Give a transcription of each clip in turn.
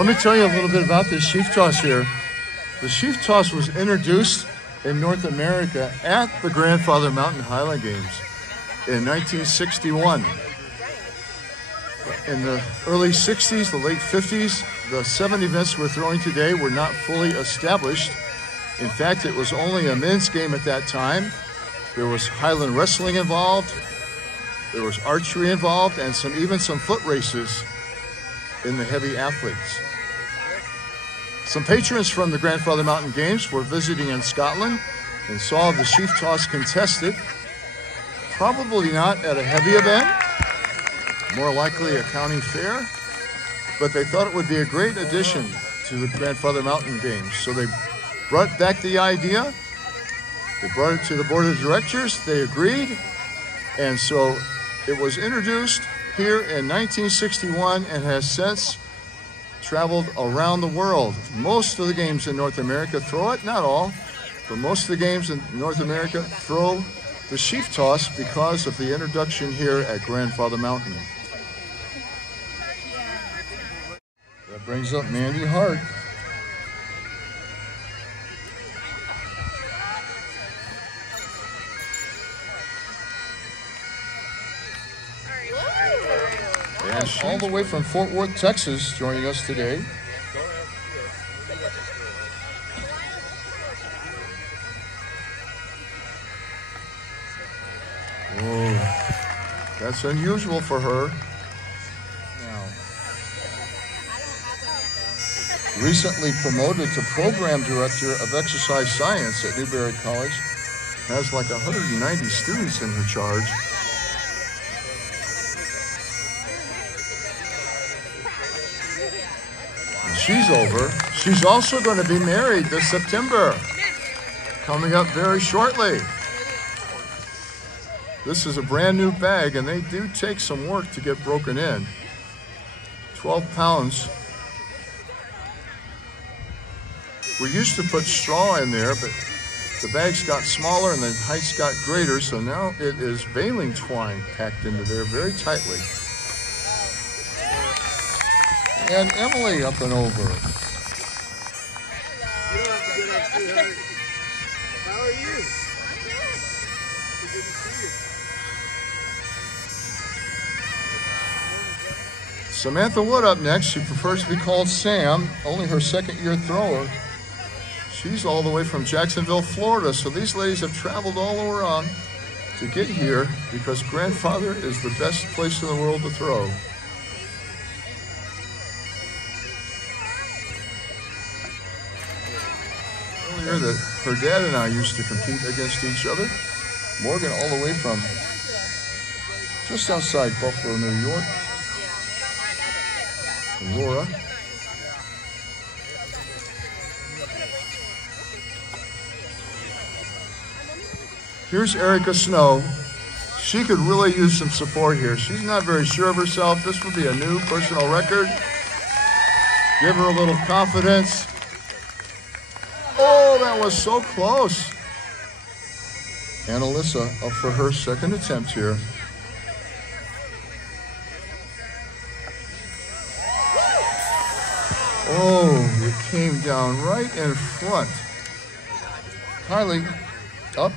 Let me tell you a little bit about this sheaf toss here. The sheaf toss was introduced in North America at the Grandfather Mountain Highland Games in 1961. In the early 60s, the late 50s, the 7 events we're throwing today were not fully established. In fact, it was only a men's game at that time. There was Highland wrestling involved, there was archery involved, and even some foot races in the heavy athletes. Some patrons from the Grandfather Mountain Games were visiting in Scotland and saw the sheaf toss contested, probably not at a heavy event, more likely a county fair, but they thought it would be a great addition to the Grandfather Mountain Games. So they brought back the idea, they brought it to the board of directors, they agreed, and so it was introduced here in 1961 and has since traveled around the world. Most of the games in North America throw it, not all, but most of the games in North America throw the sheaf toss because of the introduction here at Grandfather Mountain. That brings up Mandi Hart. And she's all the way from Fort Worth, Texas, joining us today. Oh, that's unusual for her. Now, recently promoted to program director of exercise science at Newberry College, has like 190 students in her charge. She's over. She's also going to be married this September, coming up very shortly. This is a brand new bag, and they do take some work to get broken in. 12 pounds. We used to put straw in there, but the bags got smaller and the heights got greater, so now it is baling twine packed into there very tightly. And Emily up and over. You don't have to get up, sweetheart. How are you? I'm good. It's good to see you. Samantha Wood up next. She prefers to be called Sam, only her second-year thrower. She's all the way from Jacksonville, Florida, so these ladies have traveled all around to get here because Grandfather is the best place in the world to throw. That her dad and I used to compete against each other. Morgan all the way from just outside Buffalo, New York. And Laura. Here's Erica Snow. She could really use some support here. She's not very sure of herself. This would be a new personal record. Give her a little confidence. Oh, that was so close. And Alyssa up for her second attempt here. Oh, it came down right in front. Kylie up.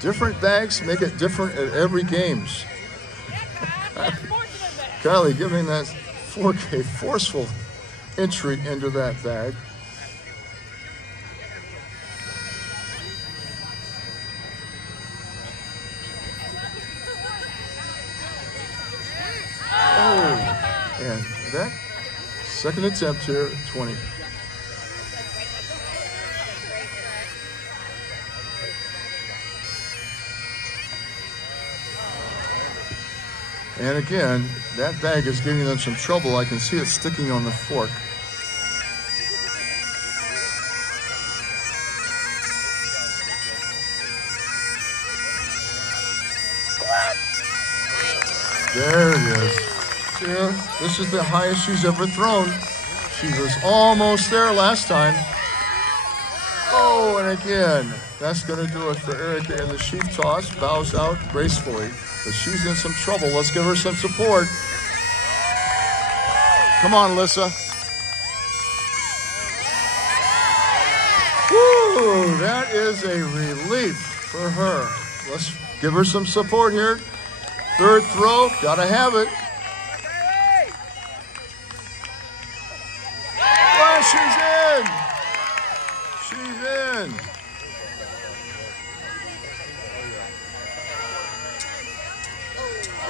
Different bags make it different at every games. Kylie giving that 4K forceful entry into that bag. And that second attempt here, 20. And again, that bag is giving them some trouble. I can see it sticking on the fork. There it is. Here, this is the highest she's ever thrown. She was almost there last time. Oh, and again, that's going to do it for Erica in the sheaf toss. Bows out gracefully, but she's in some trouble. Let's give her some support. Come on, Alyssa. Ooh, that is a relief for her. Let's give her some support here. Third throw, gotta have it. Oh, she's in. She's in.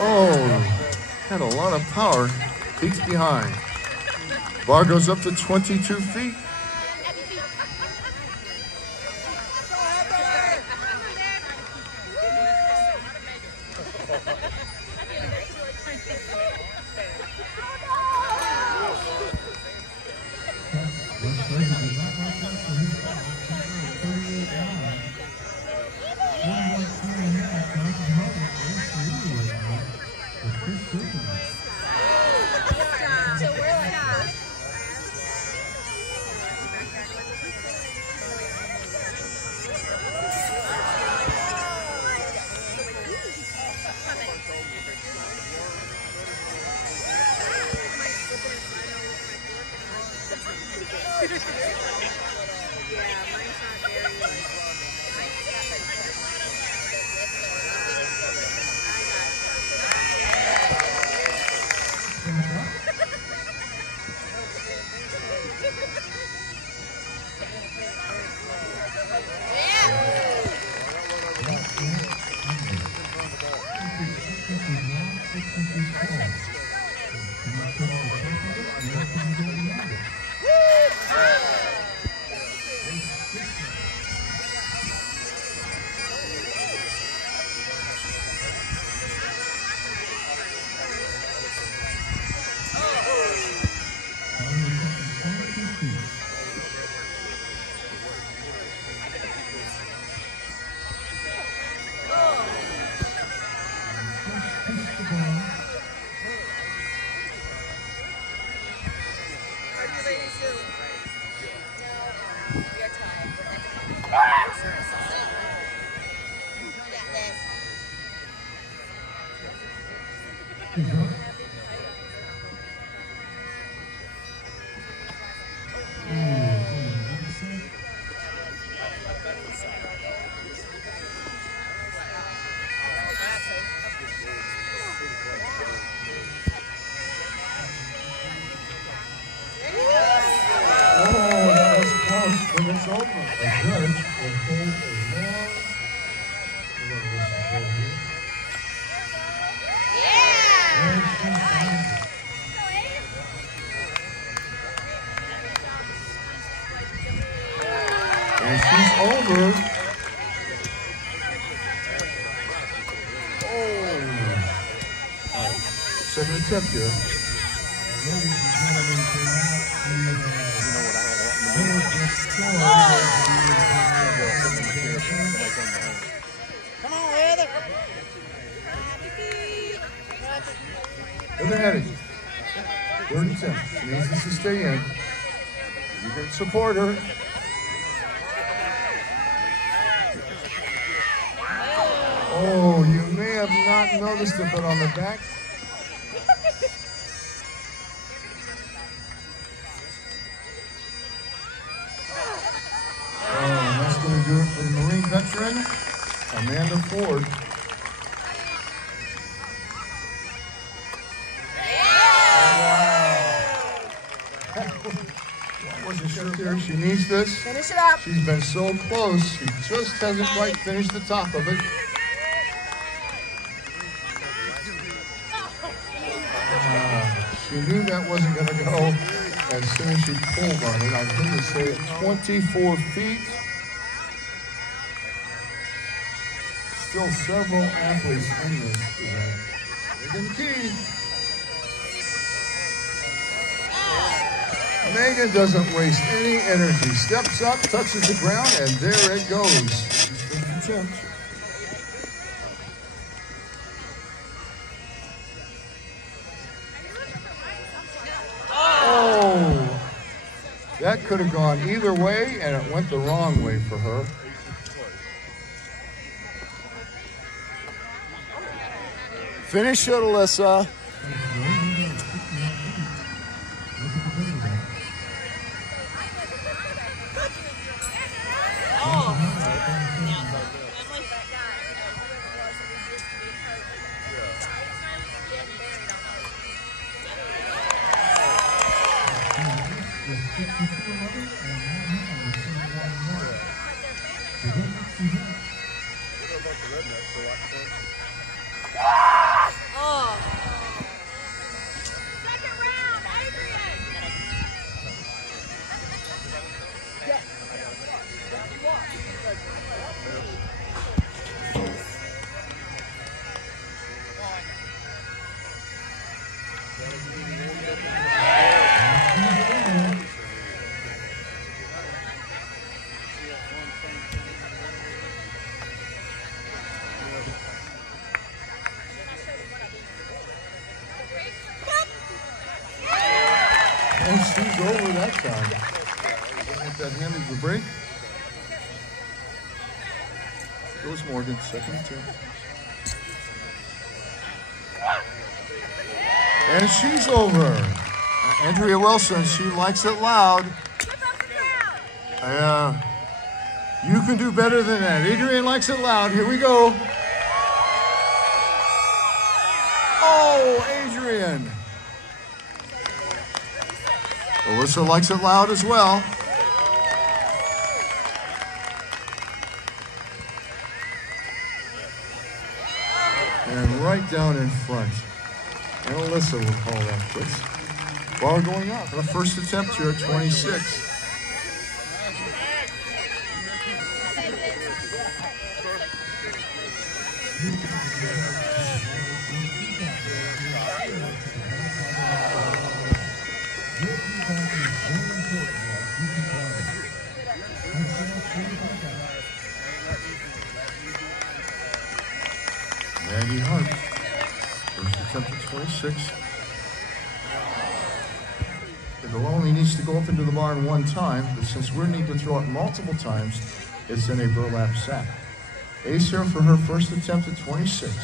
Oh, had a lot of power. Peeks behind. Bar goes up to 22 feet. And she's over. Oh. Second attempt here. Come on, Heather. Where the heading? Third attempt. She needs this to stay in. You can support her. Oh, you may have not noticed it, but on the back. Oh, and that's going to do it for the Marine veteran, Amanda Ford. Wasn't sure here. She needs this. Finish it up. She's been so close. She just hasn't quite finished the top of it. She knew that wasn't going to go as soon as she pulled on it. I'm going to say at 24 feet. Still several athletes in this event. Megan Key. Megan doesn't waste any energy. Steps up, touches the ground, and there it goes. Attempt. Oh, that could have gone either way, and it went the wrong way for her. Finish it, Alyssa. over that time. Get that handle to break. Goes Morgan, second attempt. And she's over. Andrea Wilson, she likes it loud. You can do better than that. Adrian likes it loud. Here we go. Oh, Adrian. Alyssa likes it loud as well. And right down in front. And Alyssa will call that quits. Bar going up. Her first attempt here at 26. Mandi Hart, first attempt at 26. It only needs to go up into the barn one time, but since we need to throw it multiple times, it's in a burlap sack. Ace here for her first attempt at 26.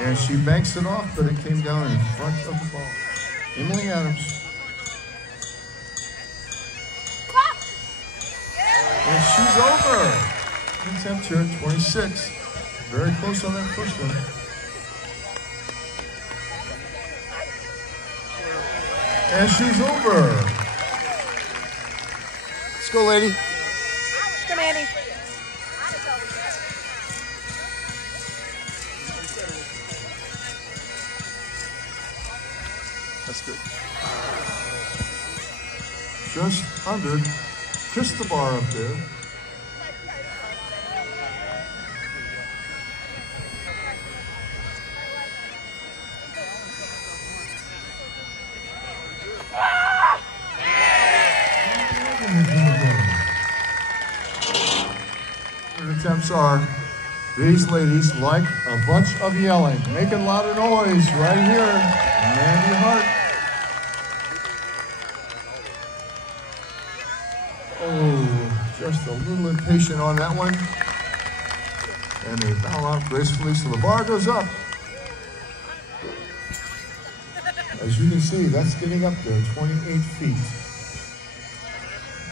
And she banks it off, but it came down in front of the ball. Emily Adams. And she's over. Attempt here at 26. Very close on that first one. And she's over. Let's go, lady. Come, Andy. That's good. Just under. Just the bar up there. Attempts are, these ladies like a bunch of yelling, making a lot of noise right here. Mandi Hart. Oh, just a little impatient on that one. And they bow out gracefully, so the bar goes up. As you can see, that's getting up there, 28 feet.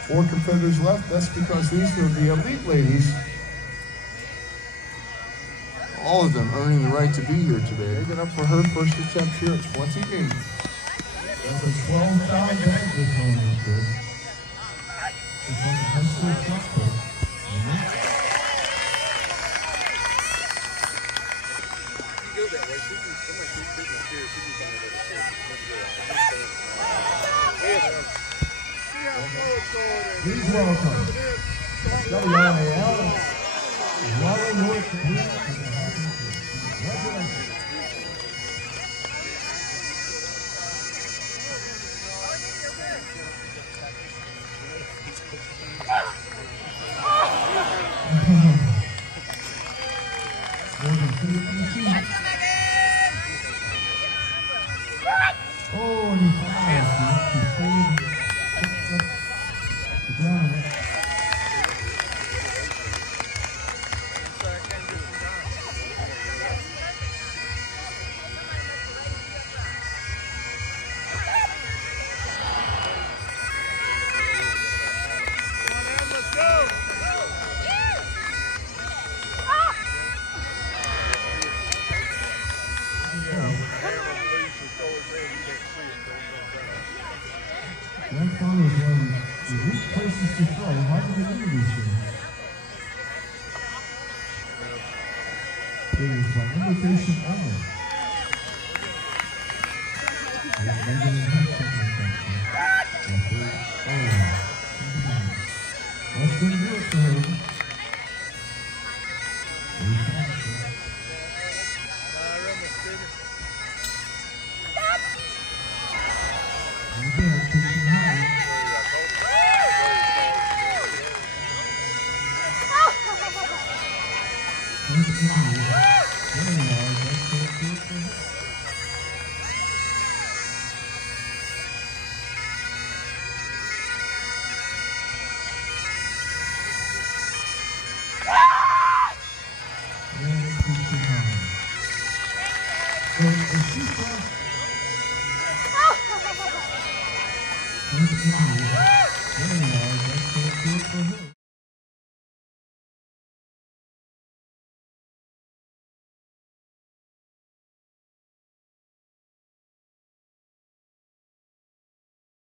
4 competitors left. That's because these are the elite ladies. All of them earning the right to be here today. Get up for her first attempt here at 28. That's a 12-pound bag this one is good. It's on the high school chapter. You go that way, somebody keeps sitting up here, she can find it over here. See how slow it's going. Please welcome. WIL, Wally North here. Oh, and he Grandfather is one of the weak places to throw. How do you do these things? It is by invitation only. That's going to do it for her. Very large, that's So a SheafToss. Very large. That's going to do it for her.